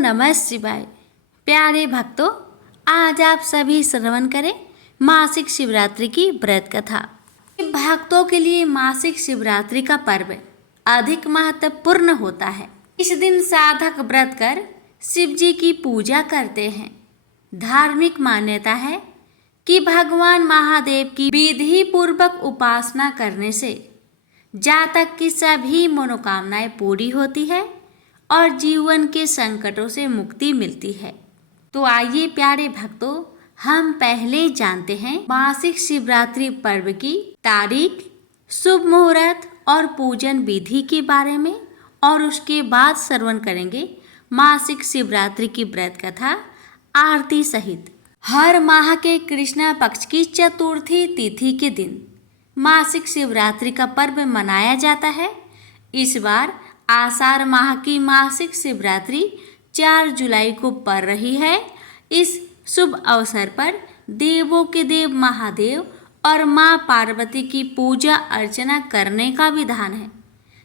नमः शिवाय। प्यारे भक्तों, आज आप सभी श्रवण करें मासिक शिवरात्रि की व्रत कथा। भक्तों के लिए मासिक शिवरात्रि का पर्व अधिक महत्वपूर्ण होता है। इस दिन साधक व्रत कर शिव जी की पूजा करते हैं। धार्मिक मान्यता है कि भगवान महादेव की विधि पूर्वक उपासना करने से जातक की सभी मनोकामनाएं पूरी होती है और जीवन के संकटों से मुक्ति मिलती है। तो आइए प्यारे भक्तों, हम पहले जानते हैं मासिक शिवरात्रि पर्व की तारीख, शुभ मुहूर्त और पूजन विधि के बारे में, और उसके बाद श्रवण करेंगे मासिक शिवरात्रि की व्रत कथा आरती सहित। हर माह के कृष्णा पक्ष की चतुर्थी तिथि के दिन मासिक शिवरात्रि का पर्व मनाया जाता है। इस बार आषाढ़ माह की मासिक शिवरात्रि 4 जुलाई को पड़ रही है। इस शुभ अवसर पर देवों के देव महादेव और मां पार्वती की पूजा अर्चना करने का विधान है।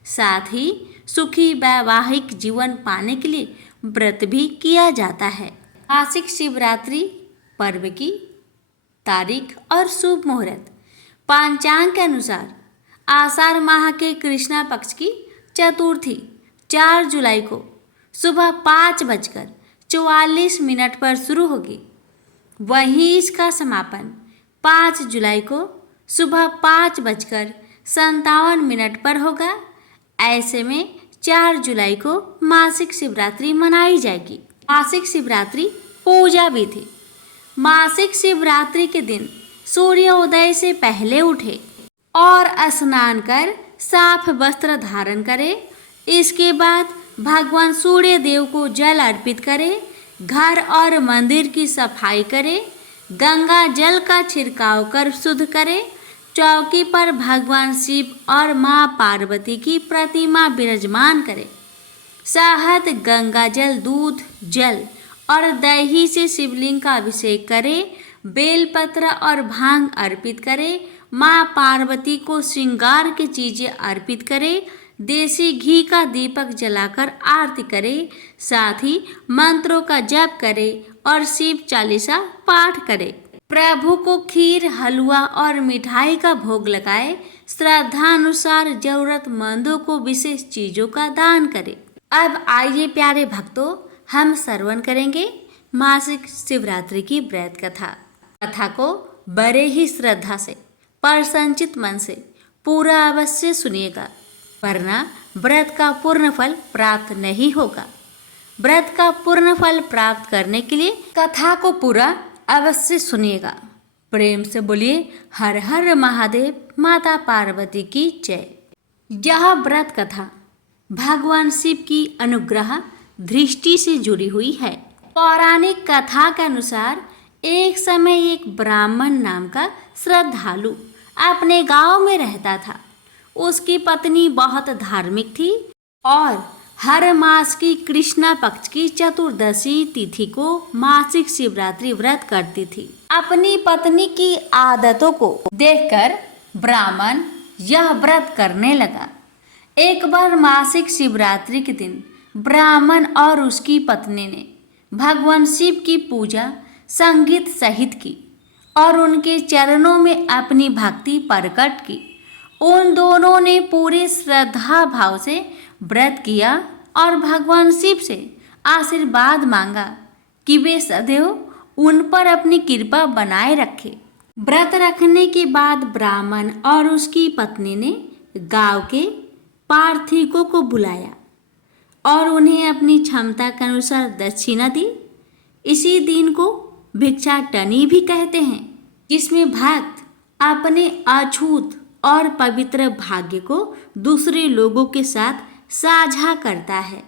साथ ही सुखी वैवाहिक जीवन पाने के लिए व्रत भी किया जाता है। मासिक शिवरात्रि पर्व की तारीख और शुभ मुहूर्त। पंचांग के अनुसार आषाढ़ माह के कृष्णा पक्ष की चतुर्थी 4 जुलाई को सुबह 5:44 पर शुरू होगी। वहीं इसका समापन 5 जुलाई को सुबह 5:57 पर होगा। ऐसे में 4 जुलाई को मासिक शिवरात्रि मनाई जाएगी। मासिक शिवरात्रि पूजा विधि। मासिक शिवरात्रि के दिन सूर्योदय से पहले उठे और स्नान कर साफ वस्त्र धारण करें। इसके बाद भगवान सूर्य देव को जल अर्पित करें। घर और मंदिर की सफाई करें। गंगा जल का छिड़काव कर शुद्ध करें। चौकी पर भगवान शिव और मां पार्वती की प्रतिमा विराजमान करें। शहद, गंगा जल, दूध, जल और दही से शिवलिंग का अभिषेक करें। बेलपत्र और भांग अर्पित करें। मां पार्वती को श्रृंगार की चीजें अर्पित करें। देसी घी का दीपक जलाकर आरती करें। साथ ही मंत्रों का जप करें और शिव चालीसा पाठ करें। प्रभु को खीर, हलवा और मिठाई का भोग लगाए। श्रद्धानुसार जरूरतमंदों को विशेष चीजों का दान करें। अब आइए प्यारे भक्तों, हम श्रवण करेंगे मासिक शिवरात्रि की व्रत कथा। कथा को बड़े ही श्रद्धा से, प्रसन्नचित मन से पूरा अवश्य सुनिएगा, वरना व्रत का पूर्ण फल प्राप्त नहीं होगा। व्रत का पूर्ण फल प्राप्त करने के लिए कथा को पूरा अवश्य सुनिएगा। प्रेम से बोलिए हर हर महादेव, माता पार्वती की जय। यह व्रत कथा भगवान शिव की अनुग्रह दृष्टि से जुड़ी हुई है। पौराणिक कथा के अनुसार एक समय एक ब्राह्मण नाम का श्रद्धालु अपने गांव में रहता था। उसकी पत्नी बहुत धार्मिक थी और हर मास की कृष्णा पक्ष की चतुर्दशी तिथि को मासिक शिवरात्रि व्रत करती थी। अपनी पत्नी की आदतों को देखकर ब्राह्मण यह व्रत करने लगा। एक बार मासिक शिवरात्रि के दिन ब्राह्मण और उसकी पत्नी ने भगवान शिव की पूजा संगीत सहित की और उनके चरणों में अपनी भक्ति प्रकट की। उन दोनों ने पूरे श्रद्धा भाव से व्रत किया और भगवान शिव से आशीर्वाद मांगा कि वे सदैव उन पर अपनी कृपा बनाए रखे। व्रत रखने के बाद ब्राह्मण और उसकी पत्नी ने गांव के पार्थिकों को बुलाया और उन्हें अपनी क्षमता के अनुसार दक्षिणा दी। इसी दिन को भिक्षाटनी भी कहते हैं, जिसमें भक्त अपने अछूत और पवित्र भाग्य को दूसरे लोगों के साथ साझा करता है।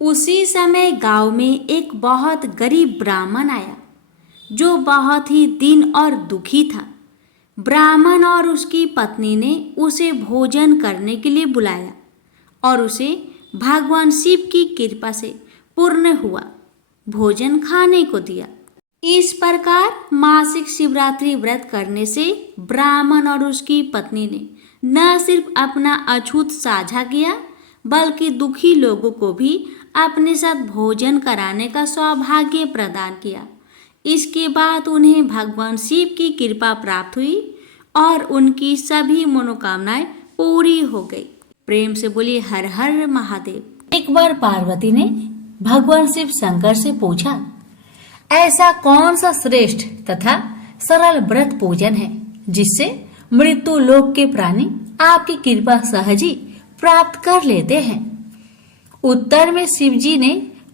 उसी समय गांव में एक बहुत गरीब ब्राह्मण आया जो बहुत ही दीन और दुखी था। ब्राह्मण और उसकी पत्नी ने उसे भोजन करने के लिए बुलाया और उसे भगवान शिव की कृपा से पूर्ण हुआ भोजन खाने को दिया। इस प्रकार मासिक शिवरात्रि व्रत करने से ब्राह्मण और उसकी पत्नी ने न सिर्फ अपना अछूत साझा किया, बल्कि दुखी लोगों को भी अपने साथ भोजन कराने का सौभाग्य प्रदान किया। इसके बाद उन्हें भगवान शिव की कृपा प्राप्त हुई और उनकी सभी मनोकामनाएं पूरी हो गई। प्रेम से बोलिए हर हर महादेव। एक बार पार्वती ने भगवान शिव शंकर से पूछा, ऐसा कौन सा श्रेष्ठ तथा सरल व्रत पूजन है जिससे मृत्यु लोक के प्राणी आपकी कृपा सहज ही प्राप्त कर लेते हैं। उत्तर में शिवजी ने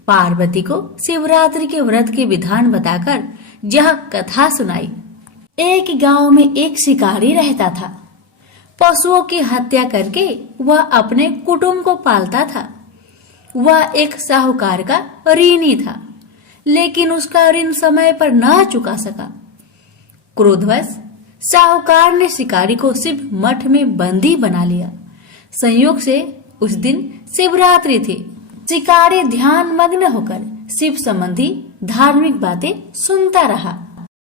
पार्वती को शिवरात्रि के व्रत के विधान बताकर यह कथा सुनाई। एक गांव में एक शिकारी रहता था। पशुओं की हत्या करके वह अपने कुटुंब को पालता था। वह एक साहूकार का ऋणी था, लेकिन उसका ऋण समय पर न चुका सका। क्रोधवश साहूकार ने शिकारी को शिव मठ में बंदी बना लिया। संयोग से उस दिन शिवरात्रि थी। शिकारी ध्यान मग्न होकर शिव संबंधी धार्मिक बातें सुनता रहा।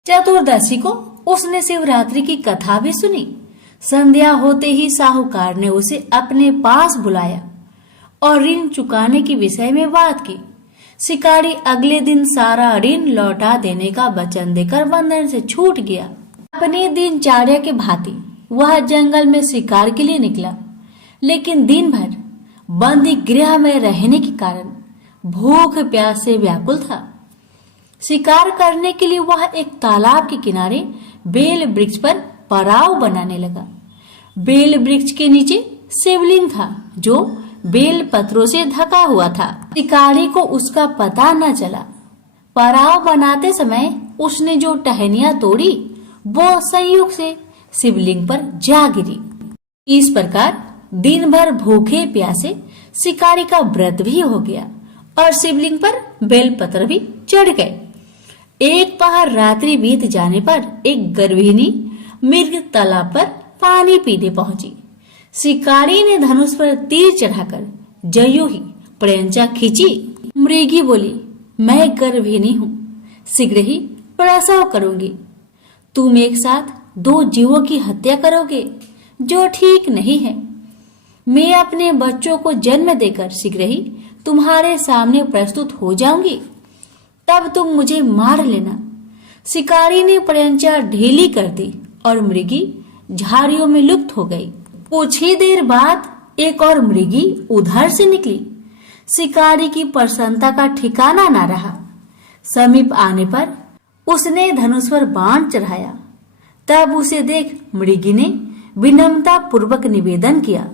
चतुर्दशी को उसने शिवरात्रि की कथा भी सुनी। संध्या होते ही साहूकार ने उसे अपने पास बुलाया और ऋण चुकाने के विषय में बात की। शिकारी अगले दिन सारा ऋण लौटा देने का वचन देकर बंधन से छूट गया। अपनी दिनचर्या के भांति वह जंगल में शिकार के लिए निकला, लेकिन दिन भर बंदी गृह में रहने के कारण भूख प्यास से व्याकुल था। शिकार करने के लिए वह एक तालाब के किनारे बेल वृक्ष पर पड़ाव बनाने लगा। बेल वृक्ष के नीचे शिवलिंग था जो बेल पत्रों से ढका हुआ था। शिकारी को उसका पता न चला। पड़ाव बनाते समय उसने जो टहनियां तोड़ी वो संयोग से शिवलिंग पर जा गिरी। इस प्रकार दिन भर भूखे प्यासे शिकारी का व्रत भी हो गया और शिवलिंग पर बेलपत्र भी चढ़ गए। एक पहर रात्रि बीत जाने पर एक गर्भिणी मृग तालाब पर पानी पीने पहुंची। शिकारी ने धनुष पर तीर चढ़ाकर जयो ही प्रयंचा खींची। मृगी बोली, मैं गर्भिणी हूँ, शीघ्र ही प्रसव करूंगी। तुम एक साथ 2 जीवों की हत्या करोगे, जो ठीक नहीं है। मैं अपने बच्चों को जन्म देकर शीघ्र ही तुम्हारे सामने प्रस्तुत हो जाऊंगी, तब तुम मुझे मार लेना। शिकारी ने प्रयंचा ढीली कर दी और मृगी झाड़ियों में लुप्त हो गई। कुछ ही देर बाद एक और मृगी उधर से निकली। शिकारी की प्रसन्नता का ठिकाना न रहा। समीप आने पर उसने धनुष पर बाण चढ़ाया। तब उसे देख मृगी ने विनम्रता पूर्वक निवेदन किया,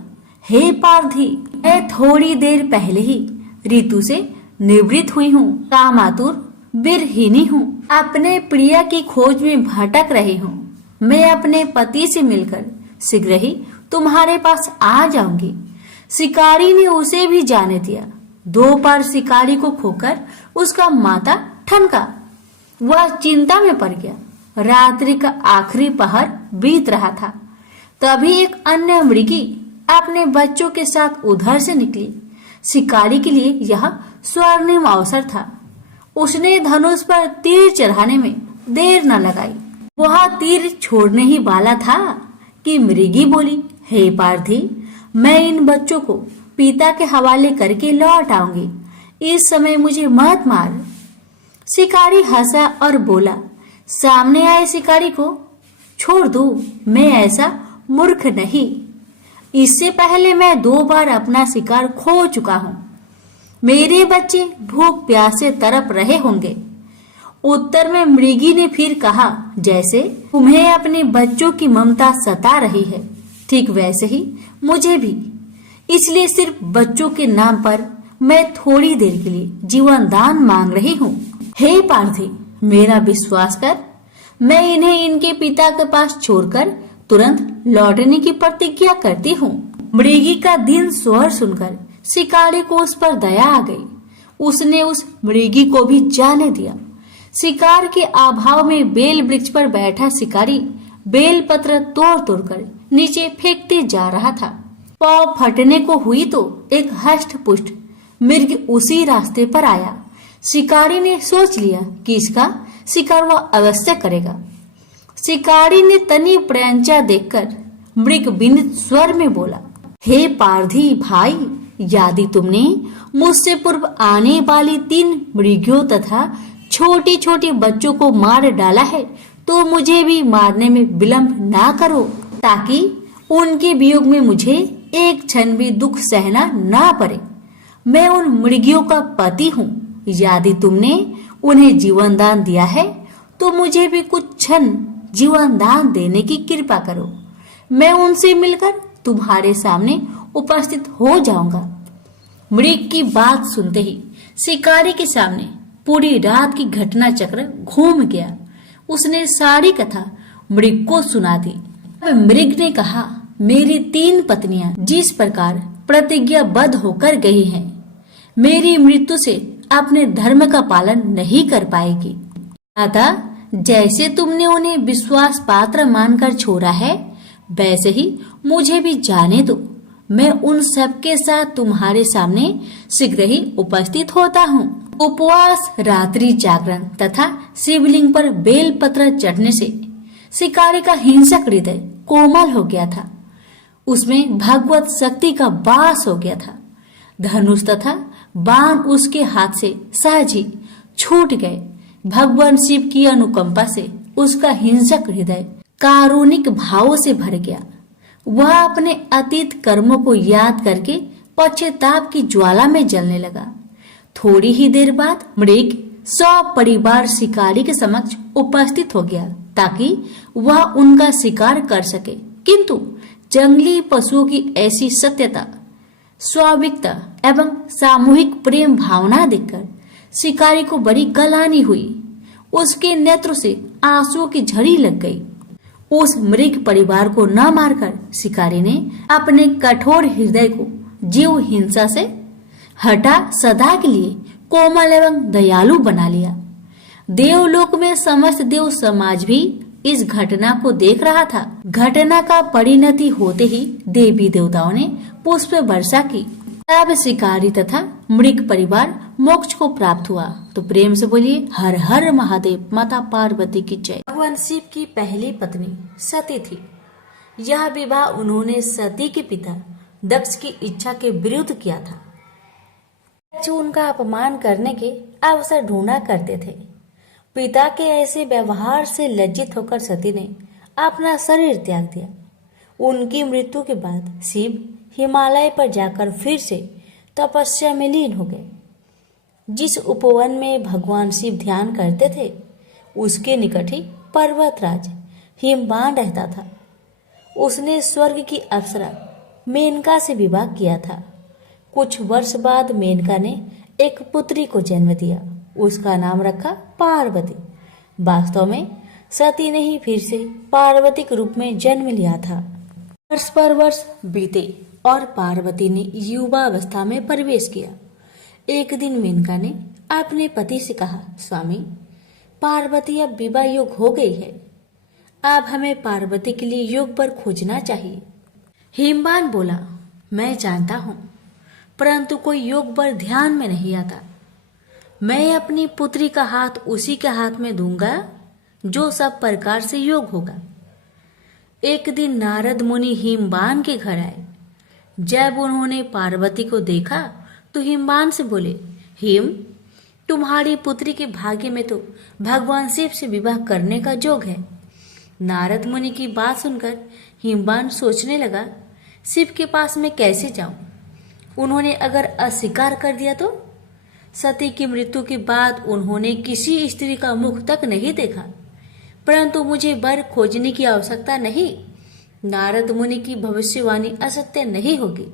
हे पारधी, मैं थोड़ी देर पहले ही ऋतु से निवृत्त हुई हूँ, कामातुर बिरहिनी हूँ, अपने प्रिय की खोज में भटक रही हूँ। मैं अपने पति से मिलकर शीघ्र ही तुम्हारे पास आ जाऊंगी। शिकारी ने उसे भी जाने दिया। 2 बार शिकारी को खोकर उसका माथा ठनका। वह चिंता में पड़ गया। रात्रि का आखिरी पहर बीत रहा था। तभी एक अन्य मृगी अपने बच्चों के साथ उधर से निकली। शिकारी के लिए यह स्वर्णिम अवसर था। उसने धनुष पर तीर चढ़ाने में देर न लगाई। वह तीर छोड़ने ही वाला था कि मृगी बोली, हे पारधी, मैं इन बच्चों को पिता के हवाले करके लौट आऊंगी। इस समय मुझे मत मार। शिकारी हंसा और बोला, सामने आए शिकारी को छोड़ दो, मैं ऐसा मूर्ख नहीं। इससे पहले मैं 2 बार अपना शिकार खो चुका हूँ। मेरे बच्चे भूख प्यास से तड़प रहे होंगे। उत्तर में मृगी ने फिर कहा, जैसे तुम्हें अपने बच्चों की ममता सता रही है, ठीक वैसे ही मुझे भी। इसलिए सिर्फ बच्चों के नाम पर मैं थोड़ी देर के लिए जीवन दान मांग रही हूँ। हे पारधी, मेरा विश्वास कर। मैं इन्हें इनके पिता के पास छोड़कर तुरंत लौटने की प्रतिज्ञा करती हूँ। मृगी का दिन स्वर सुनकर शिकारी को उस पर दया आ गई। उसने उस मृगी को भी जाने दिया। शिकार के अभाव में बेल वृक्ष पर बैठा शिकारी बेल पत्र तोड़ तोड़कर नीचे फेंकते जा रहा था। पाँव फटने को हुई तो एक हष्ट पुष्ट मृग उसी रास्ते पर आया। शिकारी ने सोच लिया कि इसका शिकार वह अवश्य करेगा। शिकारी ने तनी प्रयंचा देखकर मृग बिंद स्वर में बोला, हे पारधी भाई, यदि तुमने मुझसे पूर्व आने वाली 3 मृगियों तथा छोटे छोटे बच्चों को मार डाला है, तो मुझे भी मारने में विलंब ना करो, ताकि उनके वियोग में मुझे एक क्षण भी दुख सहना ना पड़े। मैं उन मृगियों का पति हूँ। यदि तुमने उन्हें जीवन दान दिया है, तो मुझे भी कुछ क्षण जीवन दान देने की कृपा करो। मैं उनसे मिलकर तुम्हारे सामने उपस्थित हो जाऊंगा। मृग की बात सुनते ही शिकारी के सामने पूरी रात की घटना चक्र घूम गया। उसने सारी कथा मृग को सुना दी। मृग ने कहा, मेरी 3 पत्नियां जिस प्रकार प्रतिज्ञाबद्ध होकर गई हैं, मेरी मृत्यु से अपने धर्म का पालन नहीं कर पाएगी। अतः जैसे तुमने उन्हें विश्वास पात्र मानकर छोड़ा है, वैसे ही मुझे भी जाने दो। मैं उन सबके साथ तुम्हारे सामने शीघ्र ही उपस्थित होता हूँ। उपवास, रात्रि जागरण तथा शिवलिंग पर बेलपत्र चढ़ने से शिकारी का हिंसक हृदय कोमल हो गया था। उसमें भगवत शक्ति का वास हो गया था। धनुष तथा बाण उसके हाथ से सहज ही छूट गए। भगवान शिव की अनुकंपा से उसका हिंसक हृदय कारुणिक भावों से भर गया। वह अपने अतीत कर्मों को याद करके पश्चाताप की ज्वाला में जलने लगा। थोड़ी ही देर बाद मृग सपरिवार शिकारी के समक्ष उपस्थित हो गया, ताकि वह उनका शिकार कर सके। किंतु जंगली पशुओं की ऐसी सत्यता, स्वाभाविकता एवं सामूहिक प्रेम भावना देखकर शिकारी को बड़ी गलानी हुई। उसके नेत्र से आंसुओं की झड़ी लग गई। उस मृग परिवार को न मारकर शिकारी ने अपने कठोर हृदय को जीव हिंसा से हटा सदा के लिए कोमल एवं दयालु बना लिया। देवलोक में समस्त देव समाज भी इस घटना को देख रहा था। घटना का परिणति होते ही देवी देवताओं ने पुष्प वर्षा की। तब शिकारी तथा मृग परिवार मोक्ष को प्राप्त हुआ। तो प्रेम से बोलिए हर हर महादेव, माता पार्वती की जय। भगवान शिव की पहली पत्नी सती थी। यह विवाह उन्होंने सती के पिता दक्ष की इच्छा के विरुद्ध किया था, जो उनका अपमान करने के अवसर ढूंढा करते थे। पिता के ऐसे व्यवहार से लज्जित होकर सती ने अपना शरीर त्याग दिया। उनकी मृत्यु के बाद शिव हिमालय पर जाकर फिर से तपस्या में लीन हो गए। जिस उपवन में भगवान शिव ध्यान करते थे, उसके निकट ही पर्वतराज हिमवान रहता था। उसने स्वर्ग की अप्सरा मेनका से विवाह किया था। कुछ वर्ष बाद मेनका ने एक पुत्री को जन्म दिया। उसका नाम रखा पार्वती। वास्तव में सती ने ही फिर से पार्वती के रूप में जन्म लिया था। वर्ष पर वर्ष बीते और पार्वती ने युवावस्था में प्रवेश किया। एक दिन मेनका ने अपने पति से कहा, स्वामी, पार्वती अब विवाह योग हो गई है। अब हमें पार्वती के लिए योग वर खोजना चाहिए। हिमवान बोला, मैं जानता हूँ, परंतु कोई योग वर ध्यान में नहीं आता। मैं अपनी पुत्री का हाथ उसी के हाथ में दूंगा जो सब प्रकार से योग होगा। एक दिन नारद मुनि हिमवान के घर आए। जब उन्होंने पार्वती को देखा तो हिमवान से बोले, हिम, तुम्हारी पुत्री के भाग्य में तो भगवान शिव से विवाह करने का योग है। नारद मुनि की बात सुनकर हिमवान सोचने लगा, शिव के पास मैं कैसे जाऊं? उन्होंने अगर अस्वीकार कर दिया तो? सती की मृत्यु के बाद उन्होंने किसी स्त्री का मुख तक नहीं देखा। परंतु मुझे वर खोजने की आवश्यकता नहीं। नारद मुनि की भविष्यवाणी असत्य नहीं होगी।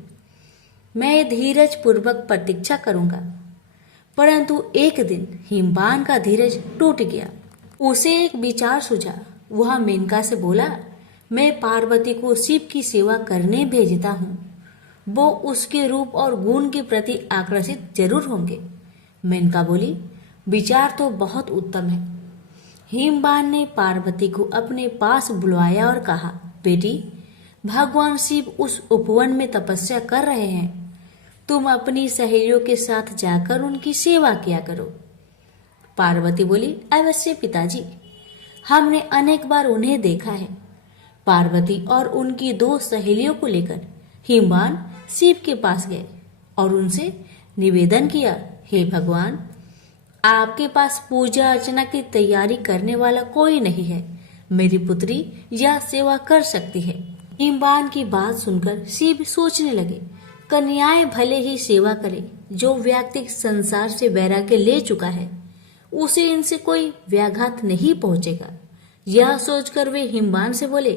मैं धीरज पूर्वक प्रतीक्षा करूंगा। परंतु एक दिन हिमवान का धीरज टूट गया। उसे एक विचार सूझा। वह मेनका से बोला, मैं पार्वती को शिव की सेवा करने भेजता हूँ। वो उसके रूप और गुण के प्रति आकर्षित जरूर होंगे। मेनका बोली, विचार तो बहुत उत्तम है। हिमवान ने पार्वती को अपने पास बुलवाया और कहा, बेटी, भगवान शिव उस उपवन में तपस्या कर रहे हैं। तुम अपनी सहेलियों के साथ जाकर उनकी सेवा किया करो। पार्वती बोली, अवश्य पिताजी, हमने अनेक बार उन्हें देखा है। पार्वती और उनकी 2 सहेलियों को लेकर हिमवान शिव के पास गए और उनसे निवेदन किया, हे भगवान, आपके पास पूजा अर्चना की तैयारी करने वाला कोई नहीं है। मेरी पुत्री यह सेवा कर सकती है। हिमवान की बात सुनकर शिव सोचने लगे, कन्याएं भले ही सेवा करे, जो व्यक्ति संसार से वैराग्य ले चुका है उसे इनसे कोई व्याघात नहीं पहुंचेगा। यह सोचकर वे हिमवान से बोले,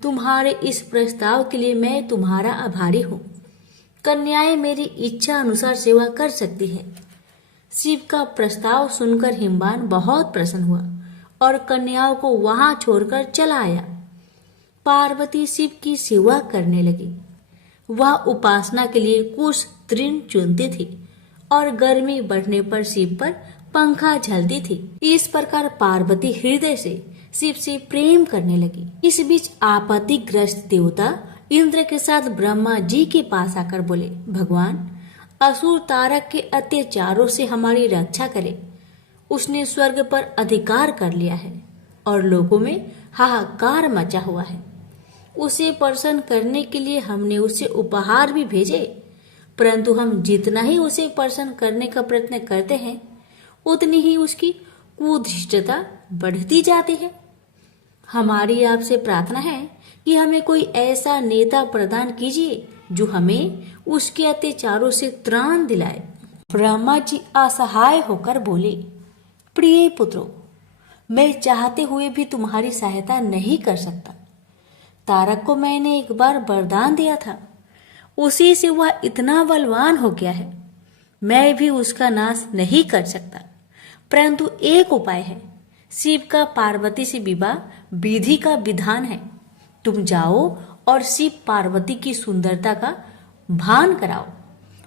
तुम्हारे इस प्रस्ताव के लिए मैं तुम्हारा आभारी हूँ। कन्याएं मेरी इच्छा अनुसार सेवा कर सकती है। शिव का प्रस्ताव सुनकर हिमवान बहुत प्रसन्न हुआ और कन्याओं को वहां छोड़कर चला आया। पार्वती शिव की सेवा करने लगी। वह उपासना के लिए कुछ तृण चुनती थी और गर्मी बढ़ने पर शिव पर पंखा झलती थी। इस प्रकार पार्वती हृदय से शिव से प्रेम करने लगी। इस बीच आपत्तिग्रस्त देवता इंद्र के साथ ब्रह्मा जी के पास आकर बोले, भगवान, असुर तारक के अत्याचारों से हमारी रक्षा करे। उसने स्वर्ग पर अधिकार कर लिया है और लोगों में हाहाकार मचा हुआ है। उसे प्रसन्न करने के लिए हमने उसे उपहार भी भेजे, परंतु हम जितना ही उसे प्रसन्न करने का प्रयत्न करते हैं उतनी ही उसकी कुधृष्टता बढ़ती जाती है। हमारी आपसे प्रार्थना है कि हमें कोई ऐसा नेता प्रदान कीजिए जो हमें उसके अत्याचारों से त्राण दिलाए। ब्रह्मा जी असहाय होकर बोले, प्रिय पुत्रों, मैं चाहते हुए भी तुम्हारी सहायता नहीं कर सकता। तारक को मैंने एक बार वरदान दिया था, उसी से वह इतना बलवान हो गया है। मैं भी उसका नाश नहीं कर सकता, परंतु एक उपाय है। शिव का पार्वती से विवाह विधि का विधान है। तुम जाओ और शिव पार्वती की सुंदरता का भान कराओ।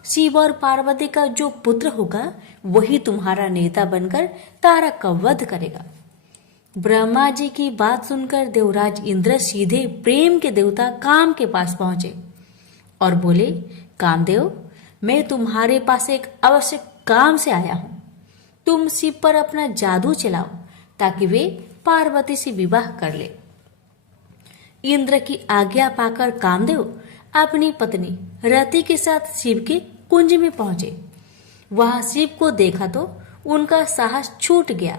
शिव और पार्वती का जो पुत्र होगा वही तुम्हारा नेता बनकर तारक का वध करेगा। ब्रह्मा जी की बात सुनकर देवराज इंद्र सीधे प्रेम के देवता काम के पास पहुंचे और बोले, कामदेव, मैं तुम्हारे पास एक आवश्यक काम से आया हूं। तुम शिव पर अपना जादू चलाओ ताकि वे पार्वती से विवाह कर ले। इंद्र की आज्ञा पाकर कामदेव अपनी पत्नी रति के साथ शिव के कुंज में पहुंचे। वहां शिव को देखा तो उनका साहस छूट गया।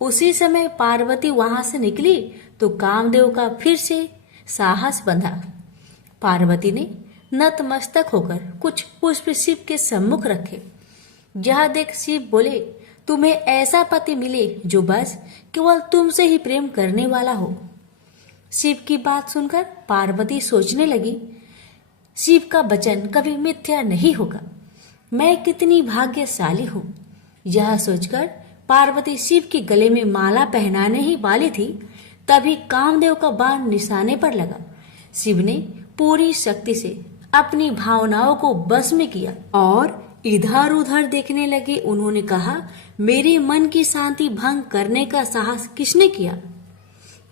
उसी समय पार्वती वहां से निकली तो कामदेव का फिर से साहस बंधा। पार्वती ने नतमस्तक होकर कुछ पुष्प शिव के सम्मुख रखे। यह देख शिव बोले, तुम्हें ऐसा पति मिले जो बस केवल तुमसे ही प्रेम करने वाला हो। शिव की बात सुनकर पार्वती सोचने लगी, शिव का वचन कभी मिथ्या नहीं होगा। मैं कितनी भाग्यशाली हूँ। यह सोचकर पार्वती शिव के गले में माला पहनाने ही वाली थी, तभी कामदेव का बाण निशाने पर लगा। शिव ने पूरी शक्ति से अपनी भावनाओं को बस में किया और इधर उधर देखने लगे। उन्होंने कहा, मेरे मन की शांति भंग करने का साहस किसने किया?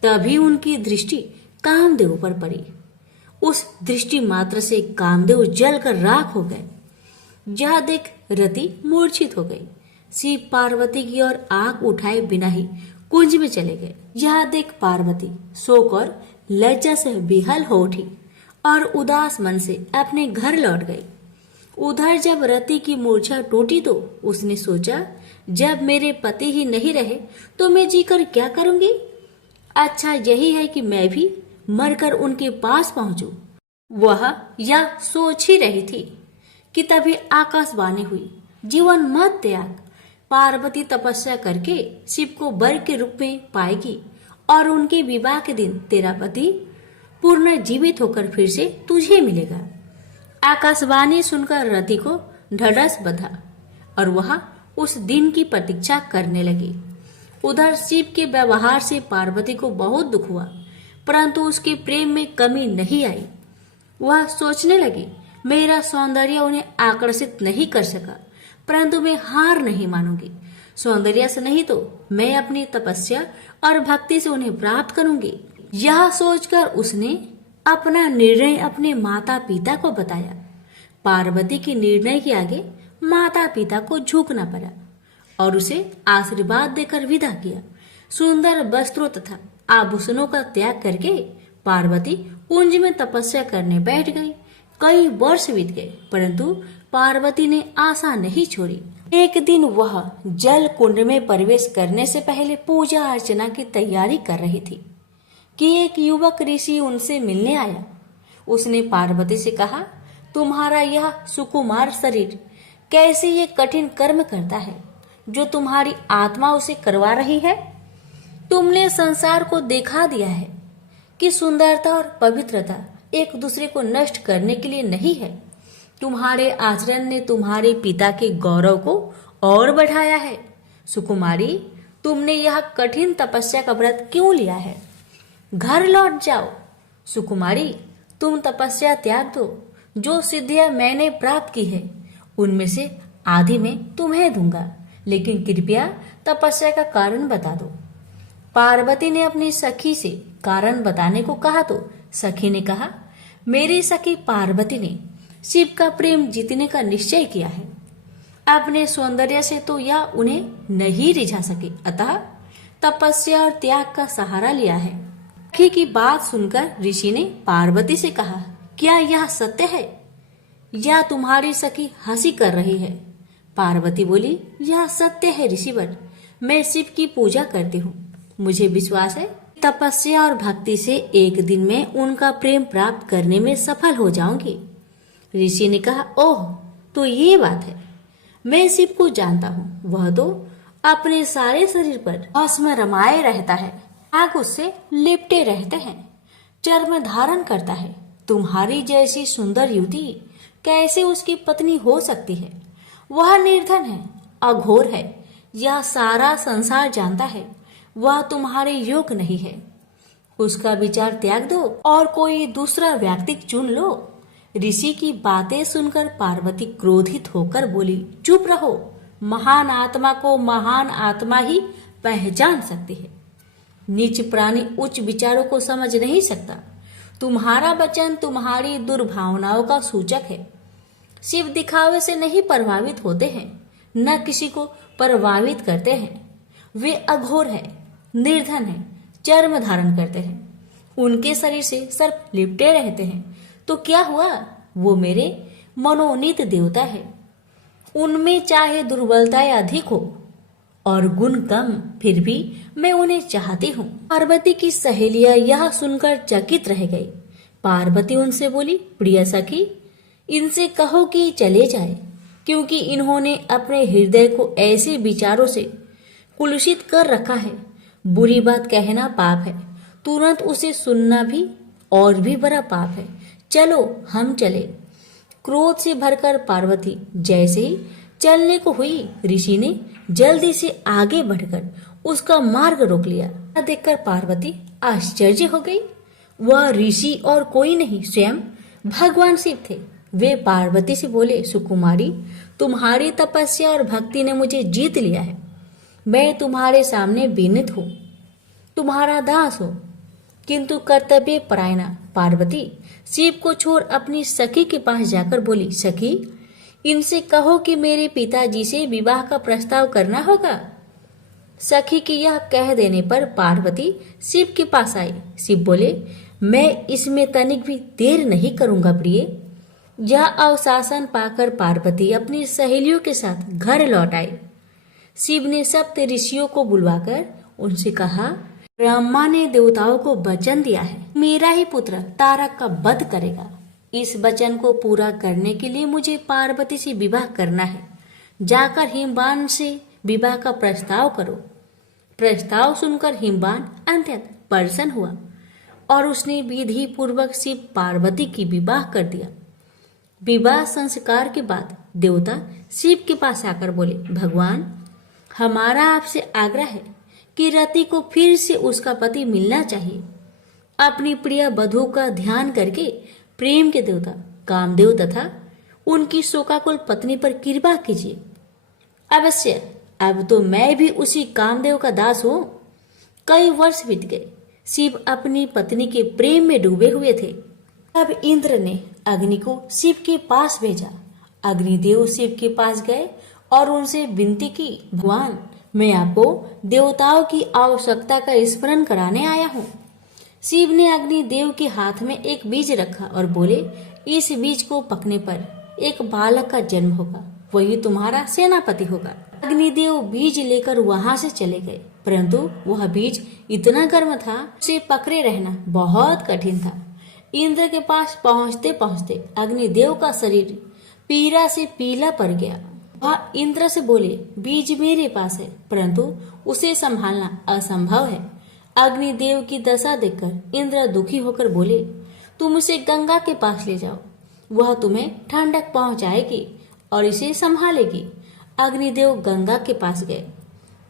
तभी उनकी दृष्टि कामदेव पर पड़ी। उस दृष्टि मात्र से कामदेव जलकर राख हो गए। यह देख रति मूर्छित हो गई। शिव पार्वती की ओर आंख उठाए बिना ही कुंज में चले गए। यह देख पार्वती शोक और लज्जा से बेहाल हो उठी और उदास मन से अपने घर लौट गई। उधर जब रति की मूर्छा टूटी तो उसने सोचा, जब मेरे पति ही नहीं रहे तो मैं जीकर क्या करूंगी? अच्छा यही है कि मैं भी मरकर उनके पास पहुंचूं। वह यह सोच ही रही थी कि तभी आकाशवाणी हुई, जीवन मत त्याग। पार्वती तपस्या करके शिव को वर के रूप में पाएगी और उनके विवाह के दिन तेरा पति पूर्ण जीवित होकर फिर से तुझे मिलेगा। आकाशवाणी सुनकर रति को ढढस बंधा और वह उस दिन की प्रतीक्षा करने लगी। उधर शिव के व्यवहार से पार्वती को बहुत दुख हुआ, परंतु उसके प्रेम में कमी नहीं आई। वह सोचने लगी, मेरा सौंदर्य उन्हें आकर्षित नहीं कर सका, परंतु मैं हार नहीं मानूंगी। सौंदर्य से नहीं तो मैं अपनी तपस्या और भक्ति से उन्हें प्राप्त करूंगी। यह सोचकर उसने अपना निर्णय अपने माता पिता को बताया। पार्वती के निर्णय के आगे माता पिता को झुकना पड़ा और उसे आशीर्वाद देकर विदा किया। सुंदर वस्त्रों तथा आभूषणों का त्याग करके पार्वती कुंज में तपस्या करने बैठ गई। कई वर्ष बीत गए, परंतु पार्वती ने आशा नहीं छोड़ी। एक दिन वह जल कुंड में प्रवेश करने से पहले पूजा अर्चना की तैयारी कर रही थी कि एक युवक ऋषि उनसे मिलने आया। उसने पार्वती से कहा, तुम्हारा यह सुकुमार शरीर कैसे ये कठिन कर्म करता है जो तुम्हारी आत्मा उसे करवा रही है? तुमने संसार को दिखा दिया है कि सुंदरता और पवित्रता एक दूसरे को नष्ट करने के लिए नहीं है। तुम्हारे आचरण ने तुम्हारे पिता के गौरव को और बढ़ाया है। सुकुमारी, तुमने यह कठिन तपस्या का व्रत क्यों लिया है? घर लौट जाओ। सुकुमारी, तुम तपस्या त्याग दो। जो सिद्धियां मैंने प्राप्त की है उनमें से आधी मैं तुम्हें दूंगा, लेकिन कृपया तपस्या का कारण बता दो। पार्वती ने अपनी सखी से कारण बताने को कहा तो सखी ने कहा, मेरी सखी पार्वती ने शिव का प्रेम जीतने का निश्चय किया है। अपने सौंदर्य से तो यह उन्हें नहीं रिझा सके, अतः तपस्या और त्याग का सहारा लिया है। सखी की बात सुनकर ऋषि ने पार्वती से कहा, क्या यह सत्य है या तुम्हारी सखी हंसी कर रही है? पार्वती बोली, यह सत्य है ऋषिवर। मैं शिव की पूजा करती हूँ। मुझे विश्वास है तपस्या और भक्ति से एक दिन में उनका प्रेम प्राप्त करने में सफल हो जाऊंगी। ऋषि ने कहा, ओह, तो ये बात है। मैं शिव को जानता हूँ। वह तो अपने सारे शरीर पर भस्म रमाए रहता है, आग उससे लिपटे रहते हैं, चर्म धारण करता है। तुम्हारी जैसी सुंदर युवती कैसे उसकी पत्नी हो सकती है? वह निर्धन है, अघोर है, यह सारा संसार जानता है। वह तुम्हारे योग नहीं है। उसका विचार त्याग दो और कोई दूसरा व्यक्ति चुन लो। ऋषि की बातें सुनकर पार्वती क्रोधित होकर बोली, चुप रहो। महान आत्मा को महान आत्मा ही पहचान सकती है। नीच प्राणी उच्च विचारों को समझ नहीं सकता। तुम्हारा वचन तुम्हारी दुर्भावनाओं का सूचक है। शिव दिखावे से नहीं प्रभावित होते हैं, न किसी को प्रभावित करते हैं। वे अघोर है, निर्धन है, चर्म धारण करते हैं, उनके शरीर से सर्प लिपटे रहते हैं। तो क्या हुआ? वो मेरे मनोनीत देवता है। उनमें चाहे दुर्बलताएं अधिक हो और गुण कम, फिर भी मैं उन्हें चाहती हूँ। पार्वती की सहेलियां यह सुनकर चकित रह गई। पार्वती उनसे बोली, प्रिय सखी, इनसे कहो कि चले जाए, क्योंकि इन्होंने अपने हृदय को ऐसे विचारों से कुलुषित कर रखा है। बुरी बात कहना पाप है, तुरंत उसे सुनना भी और भी बड़ा पाप है। चलो हम चले। क्रोध से भरकर पार्वती जैसे ही चलने को हुई, ऋषि ने जल्दी से आगे बढ़कर उसका मार्ग रोक लिया। देखकर पार्वती आश्चर्य हो गई। वह ऋषि और कोई नहीं, स्वयं भगवान शिव थे। वे पार्वती से बोले, सुकुमारी, तुम्हारी तपस्या और भक्ति ने मुझे जीत लिया है। मैं तुम्हारे सामने विनीत हूँ, तुम्हारा दास हूँ, किंतु कर्तव्य परायणा पार्वती शिव को छोड़ अपनी सखी के पास जाकर बोली, सखी, इनसे कहो कि मेरे पिताजी से विवाह का प्रस्ताव करना होगा। सखी के यह कह देने पर पार्वती शिव के पास आई। शिव बोले, मैं इसमें तनिक भी देर नहीं करूंगा प्रिय। यह अवशासन पाकर पार्वती अपनी सहेलियों के साथ घर लौट आई। शिव ने सप्त ऋषियों को बुलवाकर उनसे कहा, ब्रह्मा ने देवताओं को वचन दिया है, मेरा ही पुत्र तारक का वध करेगा। इस वचन को पूरा करने के लिए मुझे पार्वती से विवाह करना है। जाकर हिमवान से विवाह का प्रस्ताव करो। प्रस्ताव सुनकर हिमवान अत्यंत प्रसन्न हुआ और उसने विधि पूर्वक शिव पार्वती की विवाह कर दिया। विवाह संस्कार के बाद देवता शिव के पास आकर बोले, भगवान, हमारा आपसे आग्रह है कि रति को फिर से उसका पति मिलना चाहिए। अपनी प्रिय वधू का ध्यान करके प्रेम के देवता कामदेव तथा उनकी शोकाकुल पत्नी पर कृपा कीजिए। अवश्य, अब तो मैं भी उसी कामदेव का दास हूँ। कई वर्ष बीत गए। शिव अपनी पत्नी के प्रेम में डूबे हुए थे। तब इंद्र ने अग्नि को शिव के पास भेजा। अग्निदेव शिव के पास गए और उनसे विनती की, भगवान, मैं आपको देवताओं की आवश्यकता का स्मरण कराने आया हूँ। शिव ने अग्निदेव के हाथ में एक बीज रखा और बोले, इस बीज को पकने पर एक बालक का जन्म होगा, वही तुम्हारा सेनापति होगा। अग्निदेव बीज लेकर वहां से चले गए, परंतु वह बीज इतना गर्म था, उसे पकड़े रहना बहुत कठिन था। इंद्र के पास पहुंचते पहुंचते अग्निदेव का शरीर पीड़ा से पीला पड़ गया। वह इंद्र से बोले, बीज मेरे पास है, परंतु उसे संभालना असंभव है। अग्निदेव की दशा देखकर इंद्र दुखी होकर बोले, तुम उसे गंगा के पास ले जाओ, वह तुम्हें ठंडक पहुंचाएगी और इसे संभालेगी। अग्निदेव गंगा के पास गए।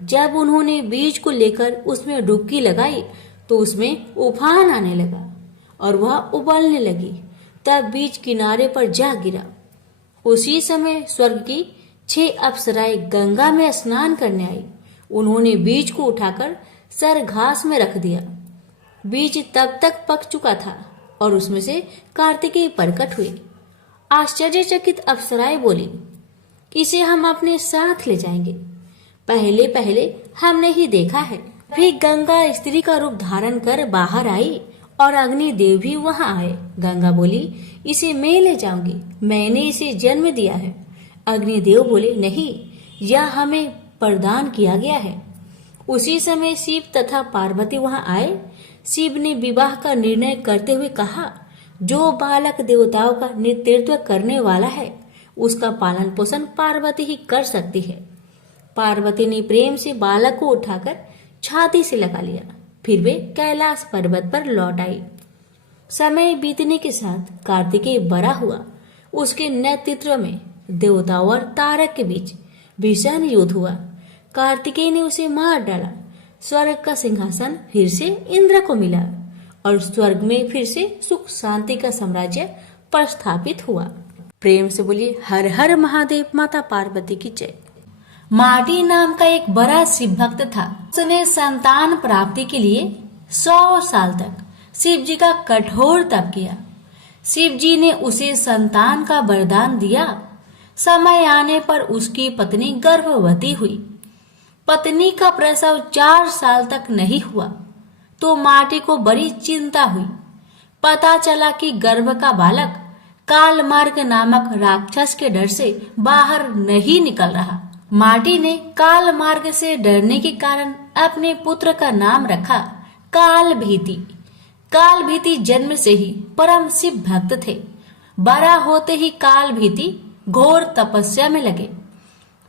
जब उन्होंने बीज को लेकर उसमें डुबकी लगाई तो उसमें उफान आने लगा और वह उबलने लगी। तब बीज किनारे पर जा गिरा। उसी समय स्वर्ग की 6 अप्सराएं गंगा में स्नान करने आई। उन्होंने बीज को उठाकर सर घास में रख दिया। बीज तब तक पक चुका था और उसमें से कार्तिकेय प्रकट हुए। आश्चर्यचकित अप्सराएं बोली, इसे हम अपने साथ ले जाएंगे, पहले पहले हमने ही देखा है। फिर गंगा स्त्री का रूप धारण कर बाहर आई और अग्निदेव भी वहां आए। गंगा बोली, इसे मैं ले जाऊंगी, मैंने इसे जन्म दिया है। अग्निदेव बोले, नहीं, यह हमें प्रदान किया गया है। उसी समय शिव तथा पार्वती वहां आए। शिव ने विवाह का निर्णय करते हुए कहा, जो बालक देवताओं का नेतृत्व करने वाला है उसका पालन पोषण पार्वती ही कर सकती है। पार्वती ने प्रेम से बालक को उठाकर छाती से लगा लिया। फिर वे कैलाश पर्वत पर लौट आई। समय बीतने के साथ कार्तिकेय बड़ा हुआ। उसके नेतृत्व में देवताओं और तारक के बीच भीषण युद्ध हुआ। कार्तिकेय ने उसे मार डाला। स्वर्ग का सिंहासन फिर से इंद्र को मिला और स्वर्ग में फिर से सुख शांति का साम्राज्य प्रस्थापित हुआ। प्रेम से बोलिए, हर हर महादेव। माता पार्वती की जय। माटी नाम का एक बड़ा शिव भक्त था। उसने संतान प्राप्ति के लिए 100 साल तक शिव जी का कठोर तप किया। शिव जी ने उसे संतान का वरदान दिया। समय आने पर उसकी पत्नी गर्भवती हुई। पत्नी का प्रसव 4 साल तक नहीं हुआ तो माटी को बड़ी चिंता हुई। पता चला कि गर्भ का बालक कालमार्ग नामक राक्षस के डर से बाहर नहीं निकल रहा। माटी ने कालमार्ग से डरने के कारण अपने पुत्र का नाम रखा कालभीति। कालभीति जन्म से ही परम शिव भक्त थे। बड़ा होते ही कालभीति घोर तपस्या में लगे।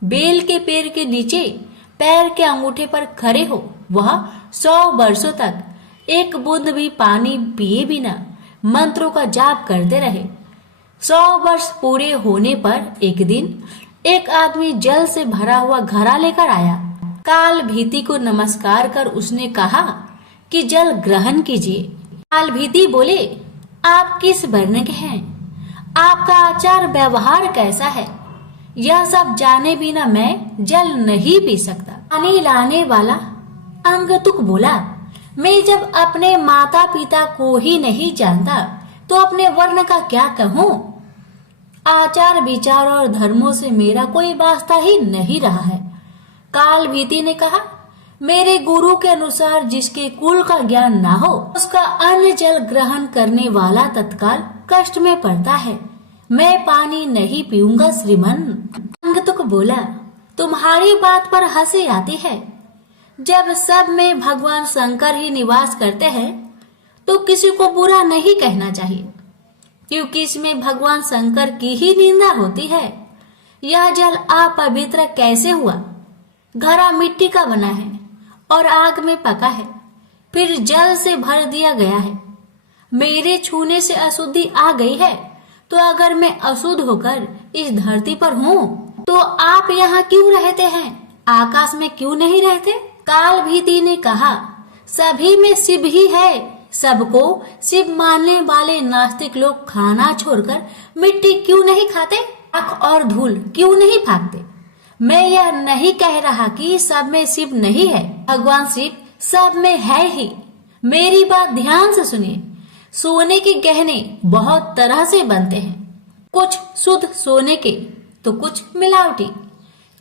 बेल के पेड़ के नीचे पैर के अंगूठे पर खड़े हो वह 100 वर्षों तक एक बूंद भी पानी पिए बिना मंत्रों का जाप करते रहे। 100 वर्ष पूरे होने पर एक दिन एक आदमी जल से भरा हुआ घड़ा लेकर आया। काल भीति को नमस्कार कर उसने कहा कि जल ग्रहण कीजिए। काल भीति बोले, आप किस वर्ण के हैं? आपका आचार व्यवहार कैसा है? यह सब जाने बिना मैं जल नहीं पी सकता। पानी लाने वाला अंगतुक बोला, मैं जब अपने माता पिता को ही नहीं जानता तो अपने वर्ण का क्या कहूँ? आचार विचार और धर्मों से मेरा कोई वास्ता ही नहीं रहा है। काल भीति ने कहा, मेरे गुरु के अनुसार जिसके कुल का ज्ञान ना हो उसका अन्न जल ग्रहण करने वाला तत्काल कष्ट में पड़ता है। मैं पानी नहीं पीऊंगा श्रीमन। अंगतुक बोला, तुम्हारी बात पर हंसी आती है। जब सब में भगवान शंकर ही निवास करते हैं तो किसी को बुरा नहीं कहना चाहिए, क्योंकि इसमें भगवान शंकर की ही निंदा होती है। यह जल अपवित्र कैसे हुआ? घड़ा मिट्टी का बना है और आग में पका है, फिर जल से भर दिया गया है। मेरे छूने से अशुद्धि आ गई है, तो अगर मैं अशुद्ध होकर इस धरती पर हूँ तो आप यहाँ क्यों रहते हैं? आकाश में क्यों नहीं रहते? काल भीति ने कहा, सभी में शिव ही है। सबको शिव मानने वाले नास्तिक लोग खाना छोड़कर मिट्टी क्यों नहीं खाते? आँख और धूल क्यों नहीं फाँकते? मैं यह नहीं कह रहा कि सब में शिव नहीं है। भगवान शिव सब में है ही। मेरी बात ध्यान से सुनिए। सोने के गहने बहुत तरह से बनते हैं, कुछ शुद्ध सोने के तो कुछ मिलावटी।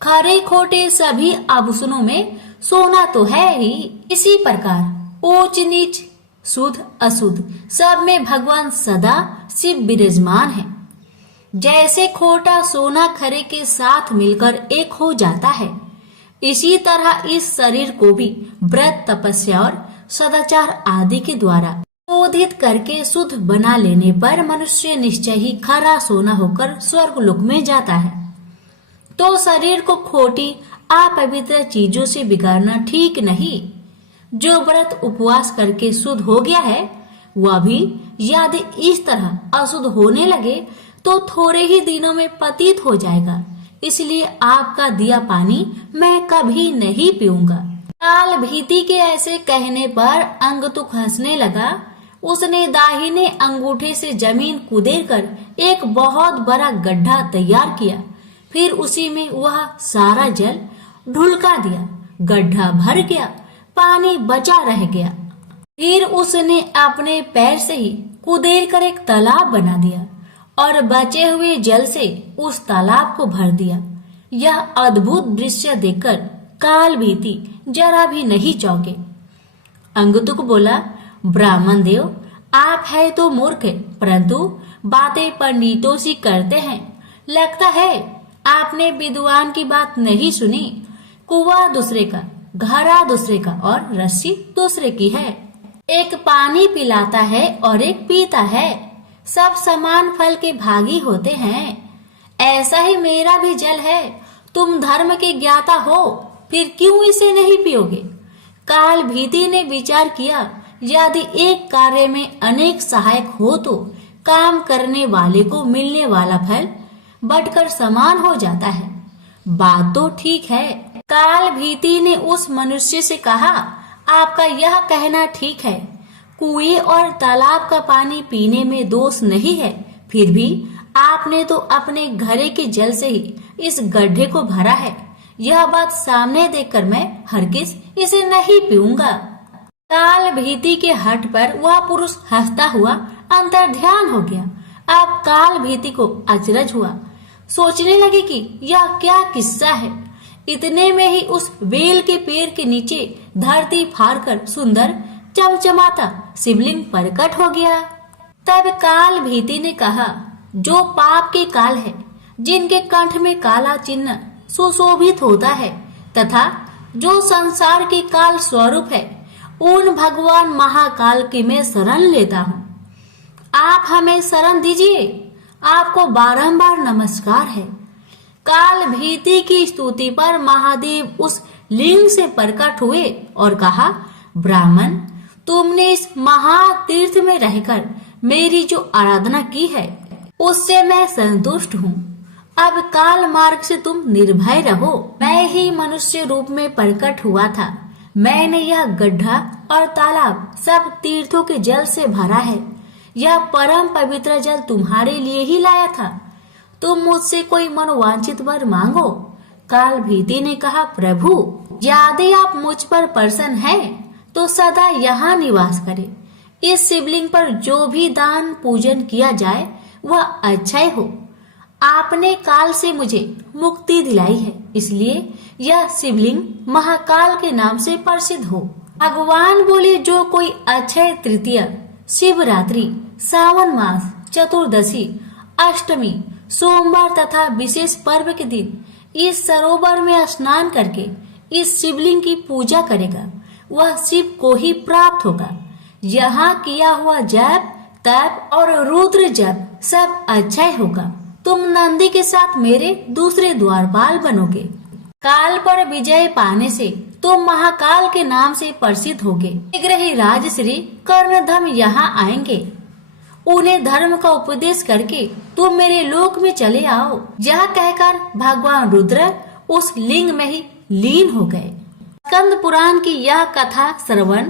खरे खोटे सभी आभूषणों में सोना तो है ही। इसी प्रकार ऊंच नीच शुद्ध अशुद्ध सब में भगवान सदा शिव विराजमान है। जैसे खोटा सोना खरे के साथ मिलकर एक हो जाता है, इसी तरह इस शरीर को भी व्रत, तपस्या और सदाचार आदि के द्वारा शोधित करके शुद्ध बना लेने पर मनुष्य निश्चय ही खरा सोना होकर स्वर्ग लोक में जाता है। तो शरीर को खोटी अपवित्र चीजों से बिगाड़ना ठीक नहीं। जो व्रत उपवास करके शुद्ध हो गया है, वह भी यदि इस तरह अशुद्ध होने लगे तो थोड़े ही दिनों में पतित हो जाएगा। इसलिए आपका दिया पानी मैं कभी नहीं पीऊंगा। काल भीति के ऐसे कहने पर अंगतुक हंसने लगा। उसने दाहिने अंगूठे से जमीन कुदेर कर एक बहुत बड़ा गड्ढा तैयार किया। फिर उसी में वह सारा जल ढुलका दिया। गड्ढा भर गया, पानी बचा रह गया। फिर उसने अपने पैर से ही कुदेर कर एक तालाब बना दिया और बचे हुए जल से उस तालाब को भर दिया। यह अद्भुत दृश्य देखकर काल भीति जरा भी नहीं चौंके। अंगतुक बोला, ब्राह्मण देव, आप है तो मूर्ख, परंतु बातें पंडितों सी करते हैं। लगता है आपने विद्वान की बात नहीं सुनी। कुआं दूसरे का, घड़ा दूसरे का और रस्सी दूसरे की है। एक पानी पिलाता है और एक पीता है। सब समान फल के भागी होते हैं। ऐसा ही मेरा भी जल है। तुम धर्म के ज्ञाता हो, फिर क्यों इसे नहीं पियोगे? काल भीति ने विचार किया, यदि एक कार्य में अनेक सहायक हो तो काम करने वाले को मिलने वाला फल बढ़कर समान हो जाता है। बात तो ठीक है। काल भीति ने उस मनुष्य से कहा, आपका यह कहना ठीक है। कुएं और तालाब का पानी पीने में दोष नहीं है, फिर भी आपने तो अपने घड़े के जल से ही इस गड्ढे को भरा है। यह बात सामने देखकर मैं हरगिज इसे नहीं पीऊंगा। काल भीति के हठ पर वह पुरुष हंसता हुआ अंतर्ध्यान हो गया। अब काल भीति को अचरज हुआ। सोचने लगे कि यह क्या किस्सा है। इतने में ही उस बेल के पेड़ के नीचे धरती फाड़कर सुंदर चमचमाता शिवलिंग प्रकट हो गया। तब काल भीति ने कहा, जो पाप के काल है, जिनके कंठ में काला चिन्ह सुशोभित होता है तथा जो संसार के काल स्वरूप है, उन भगवान महाकाल की मैं शरण लेता हूँ। आप हमें शरण दीजिए। आपको बारंबार नमस्कार है। काल भीति की स्तुति पर महादेव उस लिंग से प्रकट हुए और कहा, ब्राह्मण, तुमने इस महातीर्थ में रहकर मेरी जो आराधना की है, उससे मैं संतुष्ट हूँ। अब काल मार्ग से तुम निर्भय रहो। मैं ही मनुष्य रूप में प्रकट हुआ था। मैंने यह गड्ढा और तालाब सब तीर्थों के जल से भरा है। यह परम पवित्र जल तुम्हारे लिए ही लाया था। तुम मुझसे कोई मनोवांछित वर मांगो। काल भीति ने कहा, प्रभु, यदि आप मुझ पर प्रसन्न हैं, तो सदा यहाँ निवास करें। इस शिवलिंग पर जो भी दान पूजन किया जाए वह अच्छा ही हो। आपने काल से मुझे मुक्ति दिलाई है, इसलिए यह शिवलिंग महाकाल के नाम से प्रसिद्ध हो। भगवान बोले, जो कोई अक्षय तृतीया, शिवरात्रि, सावन मास, चतुर्दशी, अष्टमी, सोमवार तथा विशेष पर्व के दिन इस सरोवर में स्नान करके इस शिवलिंग की पूजा करेगा, वह शिव को ही प्राप्त होगा। यहाँ किया हुआ जप, तप और रुद्र जप सब अच्छा होगा। तुम नंदी के साथ मेरे दूसरे द्वारपाल बनोगे। काल पर विजय पाने से तुम महाकाल के नाम से प्रसिद्ध होगे। शीघ्र ही राजश्री कर्णधम यहाँ आएंगे। उन्हें धर्म का उपदेश करके तुम मेरे लोक में चले आओ। यह कहकर भगवान रुद्र उस लिंग में ही लीन हो गए। स्कंद पुराण की यह कथा श्रवण,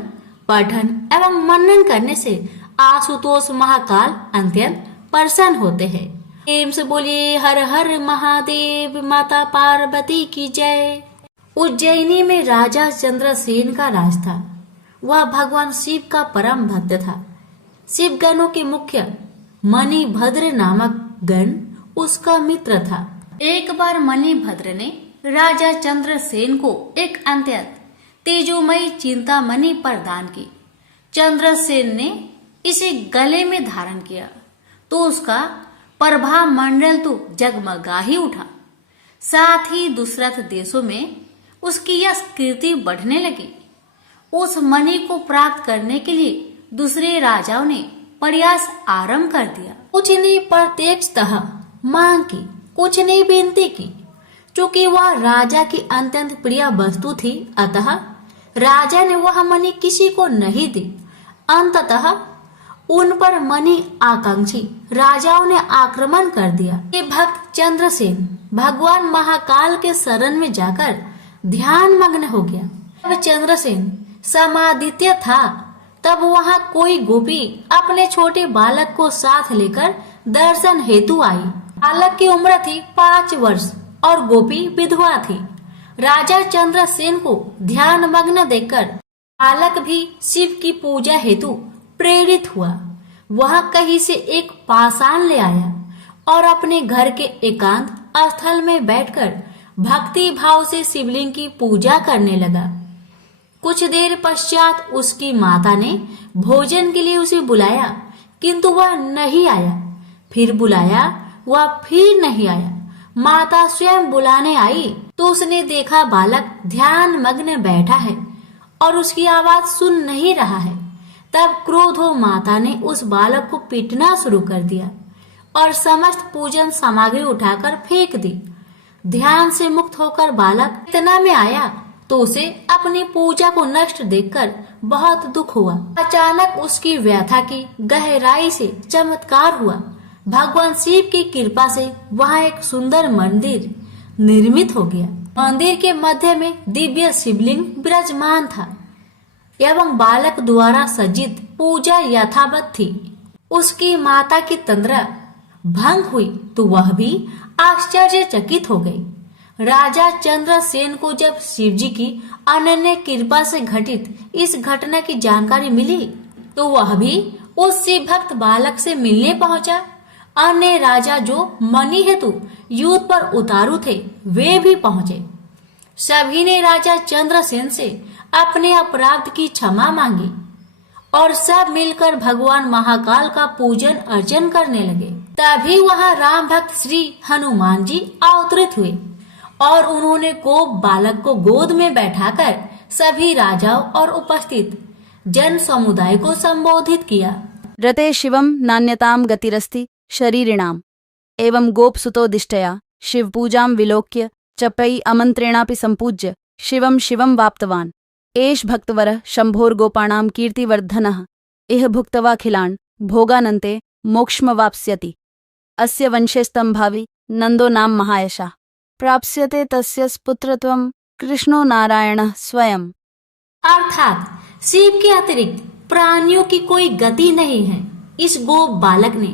पठन एवं मनन करने से आशुतोष महाकाल अत्यंत प्रसन्न होते हैं। प्रेम से बोलिए हर हर महादेव। माता पार्वती की जय। उज्जैनी में राजा चंद्रसेन का राज था। वह भगवान शिव का परम भक्त था। शिव गणों के मुख्य मणिभद्र नामक गण उसका मित्र था। एक बार मणिभद्र ने राजा चंद्रसेन को एक अत्यंत तेजोमयी चिंतामणि प्रदान की। चंद्रसेन ने इसे गले में धारण किया तो उसका प्रभा मंडल तो जगमगा ही उठा। साथ ही दूसरे देशों में उसकी यह कीर्ति बढ़ने लगी। उस मणि को प्राप्त करने के लिए दूसरे राजाओं ने प्रयास आरंभ कर दिया। कुछ ने प्रत्यक्षतः मांग की, कुछ ने विनती की। चूंकि वह राजा की अत्यंत प्रिय वस्तु थी, अतः राजा ने वह मणि किसी को नहीं दी। अंततः उन पर मणि आकांक्षी राजाओं ने आक्रमण कर दिया। ये भक्त चंद्रसेन भगवान महाकाल के शरण में जाकर ध्यान मग्न हो गया। जब चंद्रसेन समादित्य था, तब वहां कोई गोपी अपने छोटे बालक को साथ लेकर दर्शन हेतु आई। बालक की उम्र थी 5 वर्ष और गोपी विधवा थी। राजा चंद्रसेन को ध्यान मग्न देखकर बालक भी शिव की पूजा हेतु प्रेरित हुआ। वह कहीं से एक पाषाण ले आया और अपने घर के एकांत स्थल में बैठकर भक्ति भाव से शिवलिंग की पूजा करने लगा। कुछ देर पश्चात उसकी माता ने भोजन के लिए उसे बुलाया, किंतु वह नहीं आया। फिर बुलाया, वह फिर नहीं आया। माता स्वयं बुलाने आई तो उसने देखा बालक ध्यान मग्न बैठा है और उसकी आवाज सुन नहीं रहा है। तब क्रोध हो माता ने उस बालक को पीटना शुरू कर दिया और समस्त पूजन सामग्री उठाकर फेंक दी। ध्यान से मुक्त होकर बालक चेतना में आया तो उसे अपनी पूजा को नष्ट देखकर बहुत दुख हुआ। अचानक उसकी व्यथा की गहराई से चमत्कार हुआ। भगवान शिव की कृपा से वहाँ एक सुंदर मंदिर निर्मित हो गया। मंदिर के मध्य में दिव्य शिवलिंग विराजमान था एवं बालक द्वारा सज्जित पूजा यथावत थी। उसकी माता की तंद्रा भंग हुई तो वह भी आश्चर्यचकित हो गई। राजा चंद्रसेन को जब शिवजी की अनन्य कृपा से घटित इस घटना की जानकारी मिली तो वह भी उस शिव भक्त बालक से मिलने पहुंचा। अन्य राजा जो मणि हेतु युद्ध पर उतारू थे, वे भी पहुंचे। सभी ने राजा चंद्रसेन से अपने अपराध की क्षमा मांगी और सब मिलकर भगवान महाकाल का पूजन अर्चन करने लगे। तभी वहां राम भक्त श्री हनुमान जी अवतरित हुए और उन्होंने गोप बालक को गोद में बैठाकर सभी राजाओं और उपस्थित जन समुदाय को संबोधित किया। रते शिवम नान्यताम गतिरस्ति शरीरिणाम एवं गोपसुतोदिष्टया शिव पूजां विलोक्य चपई अमंत्रेणापि संपूज्य शिवम शिवम वाप्तवान एष भक्तवरः शंभोर्गोपाणां कीर्तिवर्धनः इह भुक्त्वाखिलान् भोगानन्ते मोक्षमवाप्स्यति अस्य वंशेस्तं भावी नंदो नाम महायशः प्राप्स्यते तस्य पुत्रत्वं कृष्णो नारायणः स्वयं। अर्थात शिव के अतिरिक्त प्राणियों की कोई गति नहीं है। इस गोप बालक ने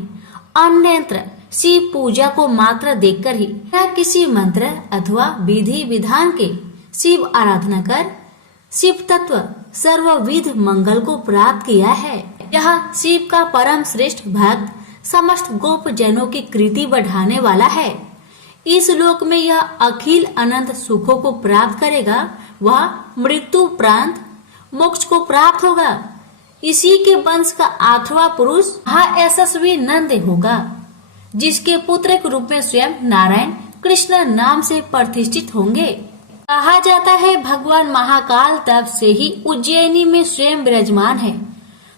अन्यत्र शिव पूजा को मात्र देखकर ही या किसी मंत्र अथवा विधि विधान के शिव आराधना कर शिव तत्व सर्वविध मंगल को प्राप्त किया है। यह शिव का परम श्रेष्ठ भक्त समस्त गोप जनों की कृति बढ़ाने वाला है। इस लोक में यह अखिल अनंत सुखों को प्राप्त करेगा। वह मृत्यु उपरांत मोक्ष को प्राप्त होगा। इसी के वंश का 8वां पुरुष महायशस्वी नंद होगा, जिसके पुत्र के रूप में स्वयं नारायण कृष्ण नाम से प्रतिष्ठित होंगे। कहा जाता है भगवान महाकाल तब से ही उज्जैनी में स्वयं विराजमान है।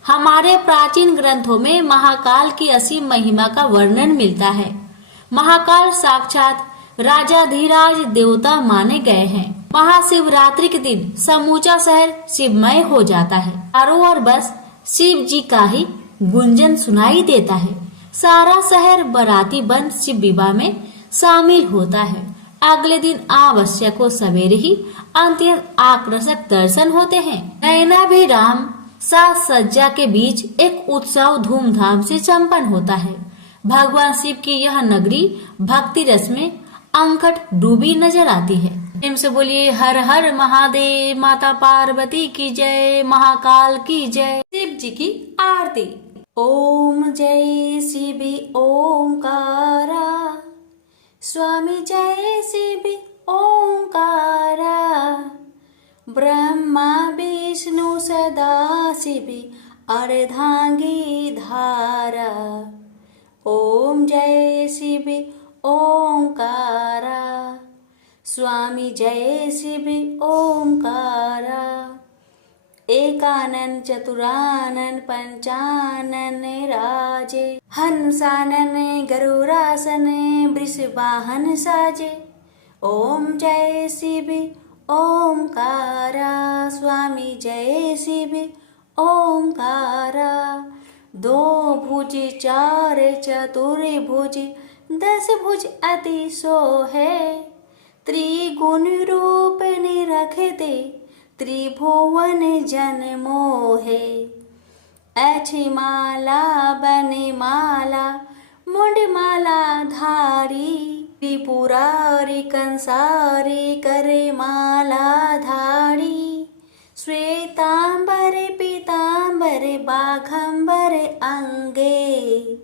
हमारे प्राचीन ग्रंथों में महाकाल की असीम महिमा का वर्णन मिलता है। महाकाल साक्षात राजाधिराज देवता माने गए हैं। महाशिवरात्रि के दिन समूचा शहर शिवमय हो जाता है। चारों ओर बस शिव जी का ही गुंजन सुनाई देता है। सारा शहर बाराती बन शिव विवाह में शामिल होता है। अगले दिन आवश्यक को सवेरे ही अत्यंत आकर्षक दर्शन होते हैं। नयनाभिराम साज सज्जा के बीच एक उत्सव धूमधाम से संपन्न होता है। भगवान शिव की यह नगरी भक्ति रस में अंकट डूबी नजर आती है। प्रेम से बोलिए हर हर महादेव। माता पार्वती की जय, महाकाल की जय। शिव जी की आरती। ओम जय शिव ओंकारा, स्वामी जय शिव ओंकारा, ब्रह्मा विष्णु सदा शिव अर्धांगी धारा, ओम जय शिव ओंकारा, स्वामी जय शिव ओंकारा। एकानन चतुरानन पंचानन राजे, हंसानन गरुड़ासन वृषवाहन साजे। ओम जय शिव ओंकारा, स्वामी जय शिव ओंकारा। दो भुज चार चतुर्भुज, 10 भुज अति सोहे। त्रिगुण रूप निरखते, त्रिभुवन जन मोहे। ऐछि माला बने माला, मुंड माला धारी। त्रिपुरारी कंसारी करे माला धारी। श्वेतांबर पीतांबर बाघंबर अंगे।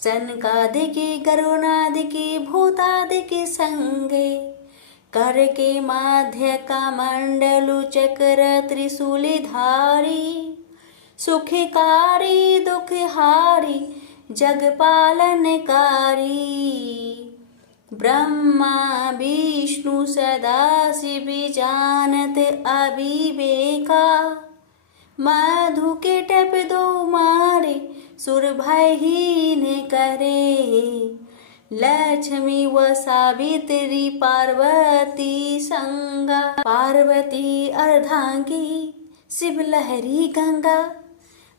सनकादिकी गरुणादिकी भूतादिकी संगे। कर के माध्य का मंडलु चक्र त्रिशूली धारी। सुखकारी दुखहारी जगपालनकारी। ब्रह्मा विष्णु सदा शिव जानत अविवेका। मधु के टप दो मारे, सुर भयहीन करे। लक्ष्मी व सावित्री पार्वती संगा। पार्वती अर्धांगी, शिव लहरी गंगा।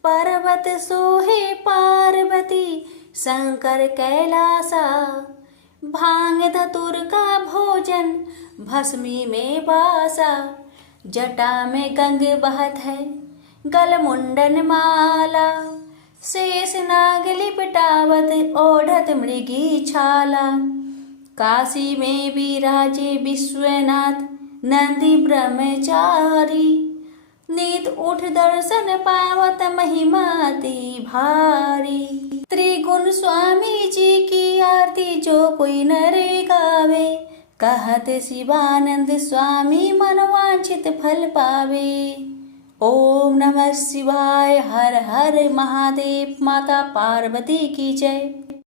पर्वत सोहे पार्वती, शंकर कैलासा। भांग धतुर का भोजन, भस्मी में बासा। जटा में गंग बहत है, गल मुंडन माला। शेष नाग लिपटावत, ओढ़त मृगी छाला। काशी में विराजे विश्वनाथ, नंदी ब्रह्मचारी। नीत उठ दर्शन पावत, महिमा अति भारी। त्रिगुण स्वामी जी की आरती, जो कोई नरे गावे। कहत शिवानंद स्वामी, मनवांछित फल पावे। ओम नमः शिवाय, हर हर महादेव। माता पार्वती की जय।